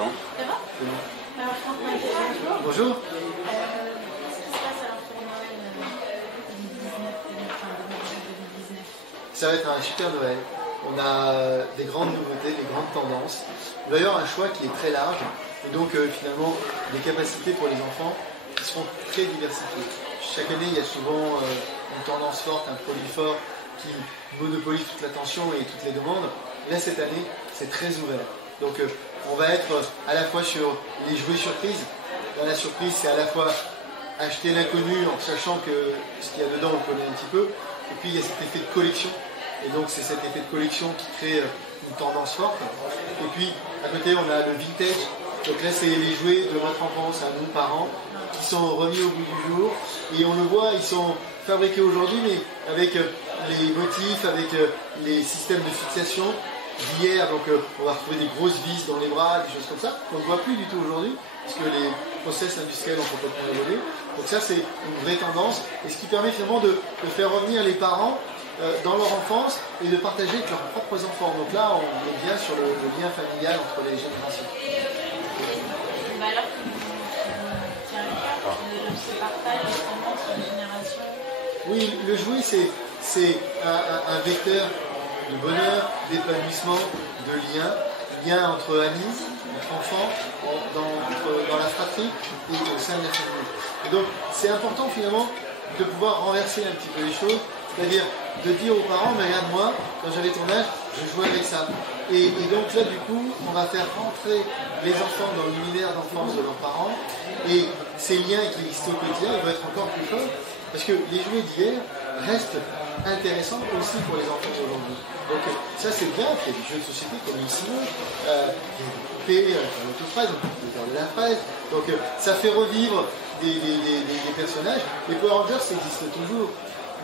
Bon. Ça va? C'est bon. Alors, bonjour. Bonjour. Qu'est-ce qui se passe alors pour Noël 2019? Ça va être un super Noël. On a des grandes nouveautés, des grandes tendances. Il va y avoir un choix qui est très large. Et donc finalement, des capacités pour les enfants qui seront très diversifiées. Chaque année, il y a souvent une tendance forte, un produit fort qui monopolise toute l'attention et toutes les demandes. Là, cette année, c'est très ouvert. Donc on va être à la fois sur les jouets surprises. Dans la surprise, c'est à la fois acheter l'inconnu en sachant que ce qu'il y a dedans, on connaît un petit peu. Et puis, il y a cet effet de collection. Et donc, c'est cet effet de collection qui crée une tendance forte. Et puis, à côté, on a le vintage. Donc là, c'est les jouets de notre enfance à nous, parents, qui sont remis au goût du jour. Et on le voit, ils sont fabriqués aujourd'hui, mais avec les motifs, avec les systèmes de fixation d'hier. Donc, on va retrouver des grosses vis dans les bras, des choses comme ça. On ne voit plus du tout aujourd'hui, puisque les process industriels ont complètement évolué. Donc ça, c'est une vraie tendance. Et ce qui permet finalement de faire revenir les parents dans leur enfance et de partager avec leurs propres enfants. Donc là, on est bien sur le lien familial entre les générations. Bah alors que qui a le cas de ce partage entre les générations. Oui, le jouet, c'est un vecteur de bonheur, d'épanouissement, de lien entre amis, entre enfants, dans la fratrie et au sein de la famille. Et donc, c'est important finalement de pouvoir renverser un petit peu les choses, c'est-à-dire de dire aux parents, mais regarde moi, quand j'avais ton âge, je jouais avec ça. Et donc là, du coup, on va faire rentrer les enfants dans l'univers d'enfance de leurs parents, et ces liens qui existent au quotidien, ils vont être encore plus forts, parce que les jouets d'hier restent intéressants aussi pour les enfants d'aujourd'hui. Donc ça c'est bien, il y a des jeux de société comme ici, il y a des poupées, l'autofraise, on peut de la fraise, donc ça fait revivre des personnages. Les Power Rangers ça existe toujours,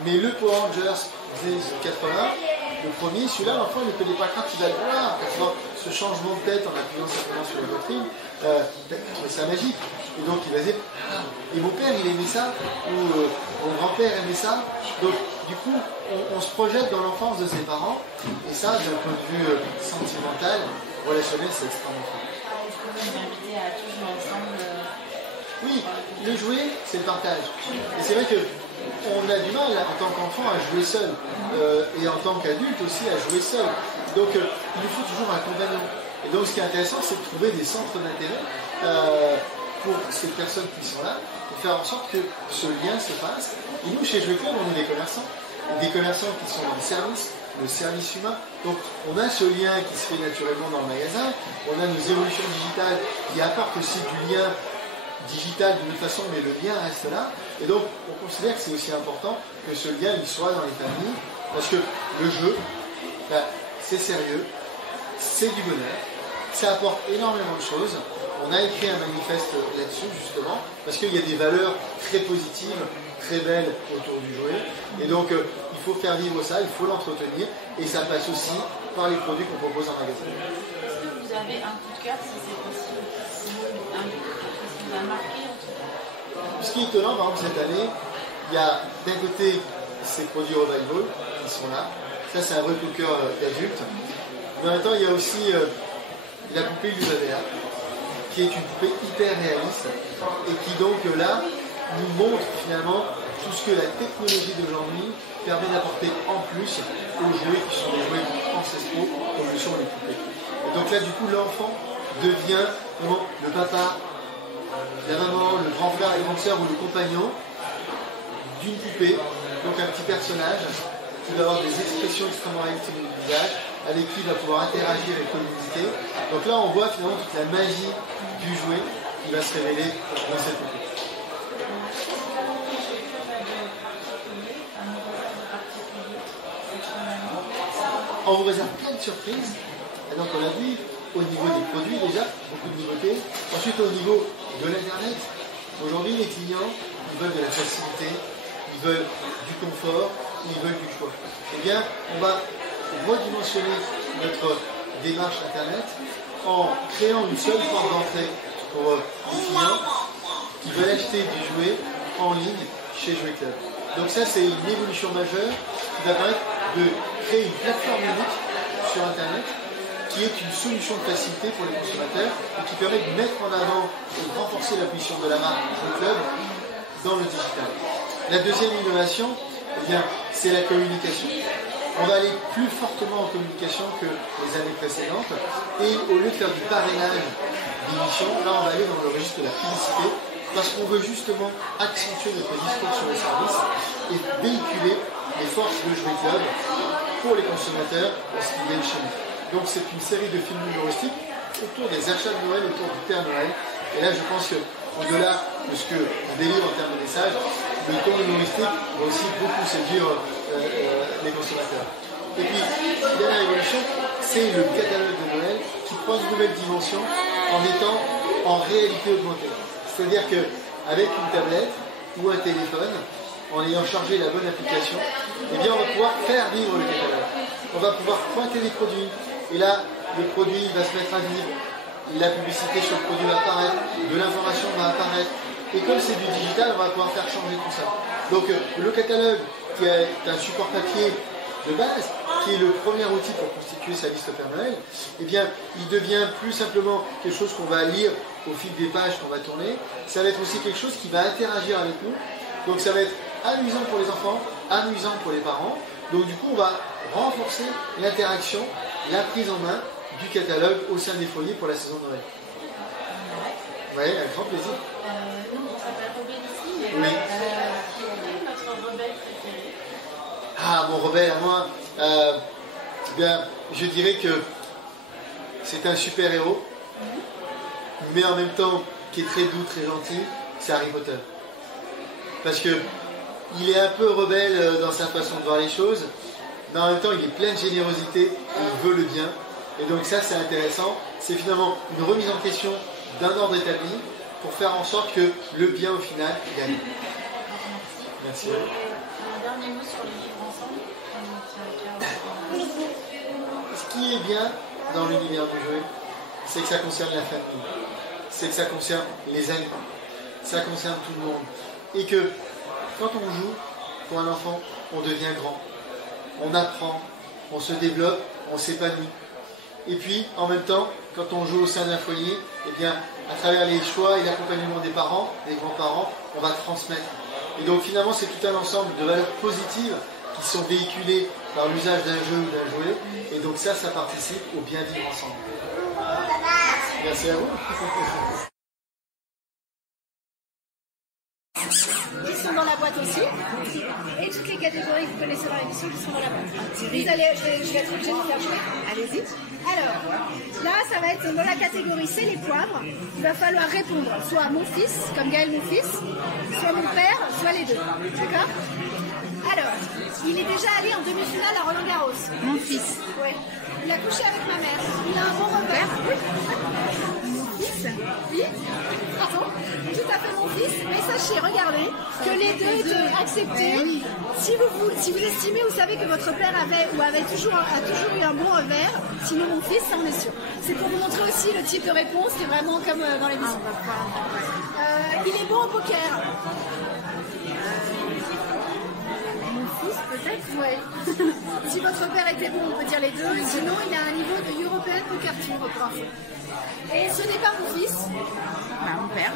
mais le Power Rangers des 80, le premier, celui-là, l'enfant il ne connaît pas quand il va le voir, quand il voit ce changement de tête en appuyant simplement sur la poitrine, il trouve ça magique. Et donc il va dire, ah, et mon père il aimait ça, ou mon grand-père aimait ça. Donc du coup, on se projette dans l'enfance de ses parents, et ça, d'un point de vue sentimental, relationnel, c'est extrêmement fort. Est-ce que vous m'invitez à tous jouer ensemble? Oui, le jouet, c'est le partage. Et c'est vrai que on a du mal en tant qu'enfant à jouer seul, et en tant qu'adulte aussi à jouer seul. Donc il nous faut toujours un compagnon. Et donc ce qui est intéressant, c'est de trouver des centres d'intérêt pour ces personnes qui sont là, pour faire en sorte que ce lien se fasse. Et nous, chez Jouet Club, on est des commerçants qui sont dans le service humain. Donc on a ce lien qui se fait naturellement dans le magasin, on a nos évolutions digitales qui apportent aussi du lien digital d'une façon, mais le lien reste là. Et donc, on considère que c'est aussi important que ce lien il soit dans les familles, parce que le jeu, ben, c'est sérieux, c'est du bonheur, ça apporte énormément de choses. On a écrit un manifeste là-dessus, justement, parce qu'il y a des valeurs très positives, très belles autour du jouet. Et donc, il faut faire vivre ça, il faut l'entretenir, et ça passe aussi par les produits qu'on propose en magasin. Est-ce que vous avez un coup de cœur, si c'est possible, un coup de cœur qui vous a marqué en tout cas? Ce qui est étonnant, par exemple, cette année, il y a d'un côté ces produits Revival qui sont là. Ça, c'est un vrai coup de cœur d'adulte. Mais en même temps, il y a aussi la poupée Yuzabea, qui est une poupée hyper réaliste et qui donc là nous montre finalement tout ce que la technologie d'aujourd'hui permet d'apporter en plus aux jouets qui sont des jouets ancestraux comme le sont les poupées. Et donc là, du coup, l'enfant devient vraiment le papa, la maman, le grand frère, la grande sœur ou le compagnon d'une poupée, donc un petit personnage qui va avoir des expressions extrêmement réalistes du visage, avec qui il va pouvoir interagir et communiquer. Donc là, on voit finalement toute la magie du jouet qui va se révéler dans cette poupée. On vous réserve plein de surprises. Et donc on l'a dit, au niveau des produits déjà, beaucoup de nouveautés. Ensuite au niveau de l'Internet, aujourd'hui les clients, ils veulent de la facilité, ils veulent du confort, ils veulent du choix. Eh bien, on va redimensionner notre démarche Internet en créant une seule porte d'entrée pour les clients qui veulent acheter du jouet en ligne chez Jouet Club. Donc ça, c'est une évolution majeure qui va permettre de créer une plateforme unique sur Internet qui est une solution de facilité pour les consommateurs et qui permet de mettre en avant et de renforcer la position de la marque Jouer Club dans le digital. La deuxième innovation, eh bien, c'est la communication. On va aller plus fortement en communication que les années précédentes et au lieu de faire du parrainage d'émissions, là on va aller dans le registre de la publicité parce qu'on veut justement accentuer notre discours sur les services et véhiculer les forces de Jouer Club pour les consommateurs lorsqu'ils viennent chez nous. Donc c'est une série de films humoristiques autour des achats de Noël, autour du Père Noël. Et là je pense qu'au-delà de ce qu'on délivre en termes de message, le ton humoristique va aussi beaucoup séduire les consommateurs. Et puis, la dernière évolution, c'est le catalogue de Noël qui prend une nouvelle dimension en étant en réalité augmentée. C'est-à-dire qu'avec une tablette ou un téléphone, en ayant chargé la bonne application, eh bien on va pouvoir faire vivre le catalogue. On va pouvoir pointer les produits. Et là, le produit va se mettre à vivre. La publicité sur le produit va apparaître, de l'information va apparaître. Et comme c'est du digital, on va pouvoir faire changer tout ça. Donc le catalogue, qui est un support papier de base, qui est le premier outil pour constituer sa liste Père Noël, eh bien, il devient plus simplement quelque chose qu'on va lire au fil des pages qu'on va tourner. Ça va être aussi quelque chose qui va interagir avec nous. Donc ça va être amusant pour les enfants, amusant pour les parents. Donc du coup, on va renforcer l'interaction, la prise en main du catalogue au sein des foyers pour la saison de Noël. Oui, avec grand plaisir. Nous, on s'appelle Rebelle ici, mais Oui. quel est notre rebelle préféré? Ah, mon rebelle à moi, bien, je dirais que c'est un super-héros, mais en même temps qui est très doux, très gentil, c'est Harry Potter. Parce que il est un peu rebelle dans sa façon de voir les choses, mais en même temps il est plein de générosité, il veut le bien. Et donc ça c'est intéressant, c'est finalement une remise en question d'un ordre établi pour faire en sorte que le bien au final gagne. Merci. Un dernier mot sur les vivre ensemble. Ce qui est bien dans l'univers du jeu, c'est que ça concerne la famille, c'est que ça concerne les amis, ça concerne tout le monde. Et que quand on joue, pour un enfant, on devient grand, on apprend, on se développe, on s'épanouit. Et puis, en même temps, quand on joue au sein d'un foyer, eh bien, à travers les choix et l'accompagnement des parents, des grands-parents, on va transmettre. Et donc finalement, c'est tout un ensemble de valeurs positives qui sont véhiculées par l'usage d'un jeu ou d'un jouet. Et donc ça participe au bien vivre ensemble. Merci à vous. Ils sont dans la boîte aussi. Et toutes les catégories que vous connaissez dans l'émission qui sont dans la boîte. Vous allez, je vais être obligée de faire jouer. Allez-y. Alors, là, ça va être dans la catégorie c'est les poivres. Il va falloir répondre soit mon fils, comme Gaël mon fils, soit mon père, soit les deux. D'accord? Alors, il est déjà allé en demi-finale à Roland Garros. Mon fils. Oui. Il a couché avec ma mère. Il a un bon repère. Oui. Mon fils. Oui. Pardon. Tout à fait mon fils. Mais sachez, regardez, que les deux étaient acceptés. Si vous estimez, vous savez que votre père a toujours eu un bon revers, sinon mon fils, ça on est sûr. C'est pour vous montrer aussi le type de réponse, c'est vraiment comme dans l'émission. Il est bon au poker. Peut-être, oui. Si votre père était bon, on peut dire les deux. Sinon, il a un niveau de European Poker Tour pour info. Et ce n'est pas mon fils. Mon père.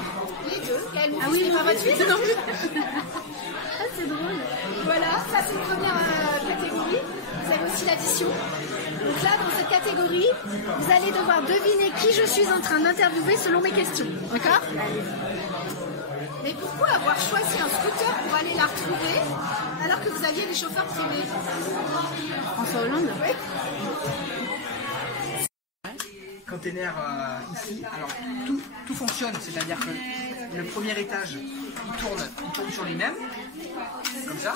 Les deux. Quel mon Ah fils oui, n'est pas votre fils. non plus. Ah, c'est drôle. Voilà, ça c'est une première catégorie. Vous avez aussi l'addition. Donc là, dans cette catégorie, vous allez devoir deviner qui je suis en train d'interviewer selon mes questions. D'accord? Mais pourquoi avoir choisi un scooter pour aller la retrouver alors que vous aviez des chauffeurs privés? François Hollande. Oui. Container ici, alors tout fonctionne, c'est-à-dire que le premier étage il tourne sur lui-même, comme ça.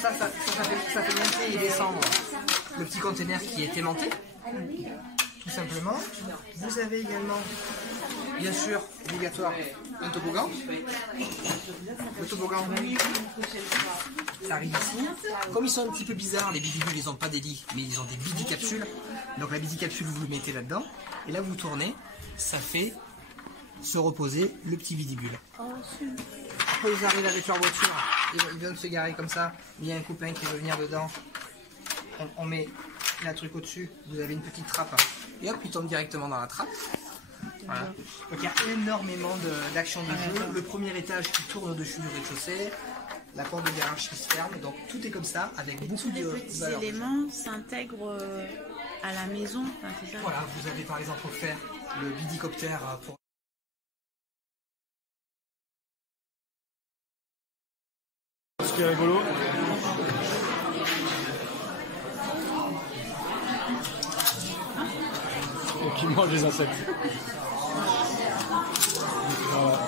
Ça fait monter et descendre le petit container qui est aimanté, tout simplement. Vous avez également, bien sûr, obligatoire, un toboggan. Le toboggan, ça arrive ici. Comme ils sont un petit peu bizarres, les bidibules, ils n'ont pas des lits, mais ils ont des bidicapsules. Donc la bidicapsule, vous le mettez là-dedans. Et là, vous tournez, ça fait se reposer le petit bidibule. Après, ils arrivent avec leur voiture, ils viennent se garer comme ça. Il y a un copain qui veut venir dedans. On met et un truc au-dessus, vous avez une petite trappe. Et hop, il tombe directement dans la trappe. Voilà. Donc il y a énormément d'actions de jeu. Le premier étage qui tourne au-dessus du rez-de-chaussée, la porte de garage qui se ferme, donc tout est comme ça, avec beaucoup Tous les petits éléments s'intègrent à la maison. Enfin, c'est ça. Voilà, vous avez par exemple offert le bidicoptère pour... Ce qui est rigolo, et qui mange les insectes. Voilà.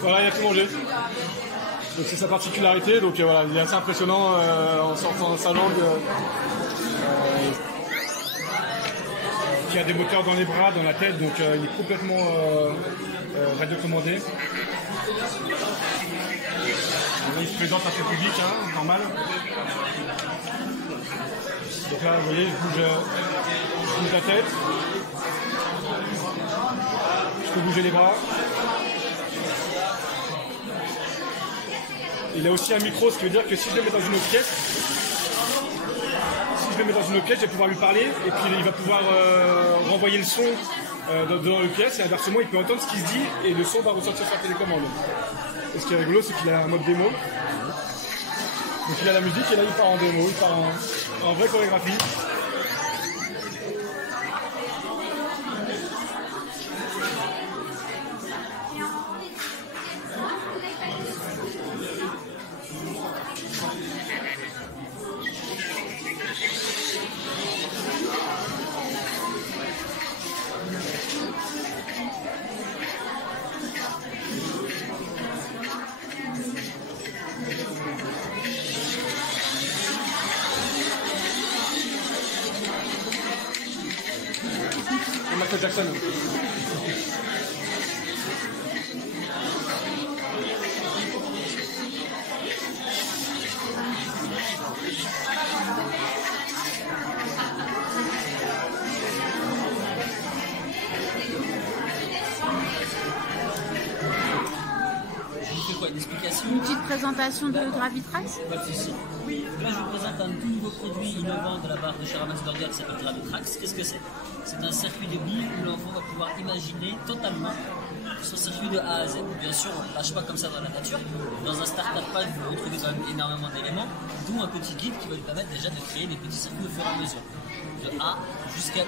Voilà, il a tout mangé. Donc c'est sa particularité, donc voilà, il est assez impressionnant en sortant de sa langue. Qui a des moteurs dans les bras, dans la tête, donc il est complètement radiocommandé. Il se présente à son public, hein, normal. Donc là, vous voyez, je bouge la tête. Je peux bouger les bras. Il a aussi un micro, ce qui veut dire que si je le mets dans une autre pièce, je vais pouvoir lui parler et puis il va pouvoir renvoyer le son dans le pièce et inversement il peut entendre ce qui se dit et le son va ressortir sur la télécommande. Et ce qui est rigolo, c'est qu'il a un mode démo. Donc il a la musique et là il part en démo, il part en vraie chorégraphie. Michael Jackson. Une explication. Une petite présentation de Gravitrax. Pas de souci. Là, je vous présente un tout nouveau produit innovant de la barre de chez Ramax Burger qui s'appelle Gravitrax. Qu'est-ce que c'est? C'est un circuit de billes où l'enfant va pouvoir imaginer totalement son circuit de A à Z. Bien sûr, on ne lâche pas comme ça dans la nature. Dans un starter pack, vous retrouvez quand même énormément d'éléments, dont un petit guide qui va lui permettre déjà de créer des petits circuits au fur et à mesure. De A jusqu'à I.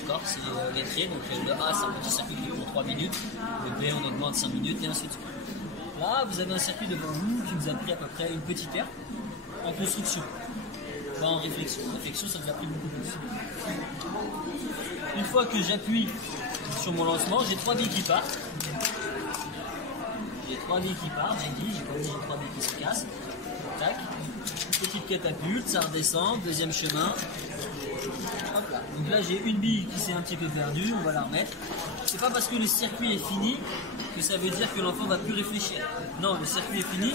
D'accord? C'est lettré. Donc le A, c'est un petit circuit qui dure 3 minutes. Le B, on augmente 5 minutes et ainsi de suite. Là, vous avez un circuit devant vous qui vous a pris à peu près une petite heure en construction, pas en réflexion. En réflexion, ça vous a pris beaucoup plus. Une fois que j'appuie sur mon lancement, j'ai 3 billes qui partent. J'ai 3 billes qui partent, j'ai dit, j'ai pas mis 3 billes qui se cassent. Tac. Petite catapulte, ça redescend, deuxième chemin. Hop là. Donc là, j'ai une bille qui s'est un petit peu perdue, on va la remettre. C'est pas parce que le circuit est fini que ça veut dire que l'enfant va plus réfléchir. Non, le circuit est fini,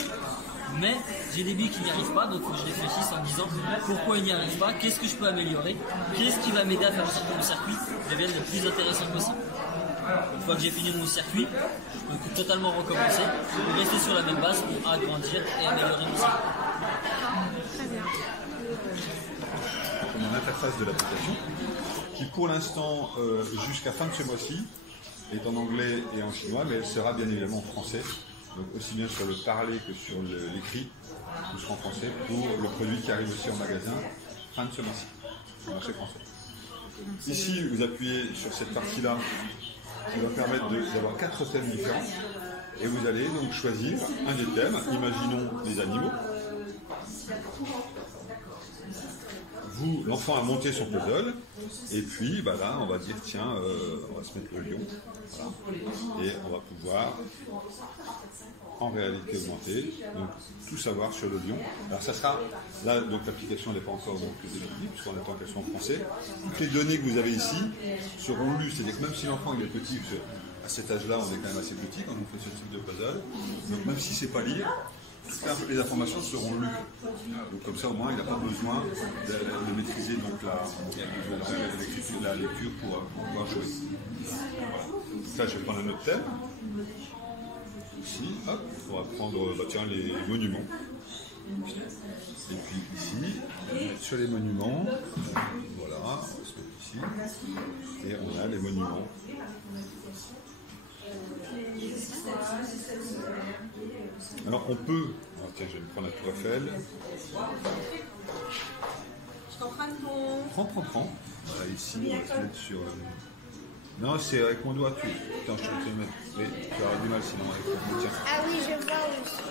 mais j'ai des billes qui n'y arrivent pas, donc il faut que je réfléchisse en me disant pourquoi il n'y arrive pas, qu'est-ce que je peux améliorer, qu'est-ce qui va m'aider à faire en sorte que mon circuit devienne le plus intéressant possible. Une fois que j'ai fini mon circuit, je peux totalement recommencer pour rester sur la même base pour agrandir et améliorer mon circuit. Mon interface de l'application qui pour l'instant jusqu'à fin de ce mois-ci est en anglais et en chinois, mais elle sera bien évidemment en français, donc aussi bien sur le parler que sur l'écrit, tout sera en français pour le produit qui arrive aussi en magasin fin de ce mois-ci, au marché français. Ici vous appuyez sur cette partie-là qui va permettre d'avoir 4 thèmes différents et vous allez donc choisir un des thèmes, imaginons des animaux. Vous, l'enfant a monté son puzzle, et puis bah là, on va dire tiens, on va se mettre le lion, voilà. Et on va pouvoir, en réalité augmentée, donc tout savoir sur le lion. Alors ça sera, là donc l'application n'est pas encore définitive, puisqu'on attend qu'elle soit en français. Toutes les données que vous avez ici seront lues, c'est-à-dire que même si l'enfant il est petit, parce qu'à cet âge-là on est quand même assez petit quand on fait ce type de puzzle, donc même si c'est pas lire, toutes les informations seront lues. Donc comme ça au moins il n'a pas besoin de maîtriser donc la lecture pour pouvoir jouer. Voilà. Ça je vais prendre un autre thème. ici, hop, on va prendre bah, tiens, les monuments. Et puis ici, on va mettre sur les monuments. Voilà, on va se mettre ici. Et on a les monuments. Alors on peut, alors tiens, je vais me prendre la tour Eiffel. Prends. Voilà, ici, on va se mettre sur... Non, c'est avec mon doigt. Attends, je te le mettre. Oui, tu auras du mal sinon avec le... Tiens. Ah oui, je vois aussi.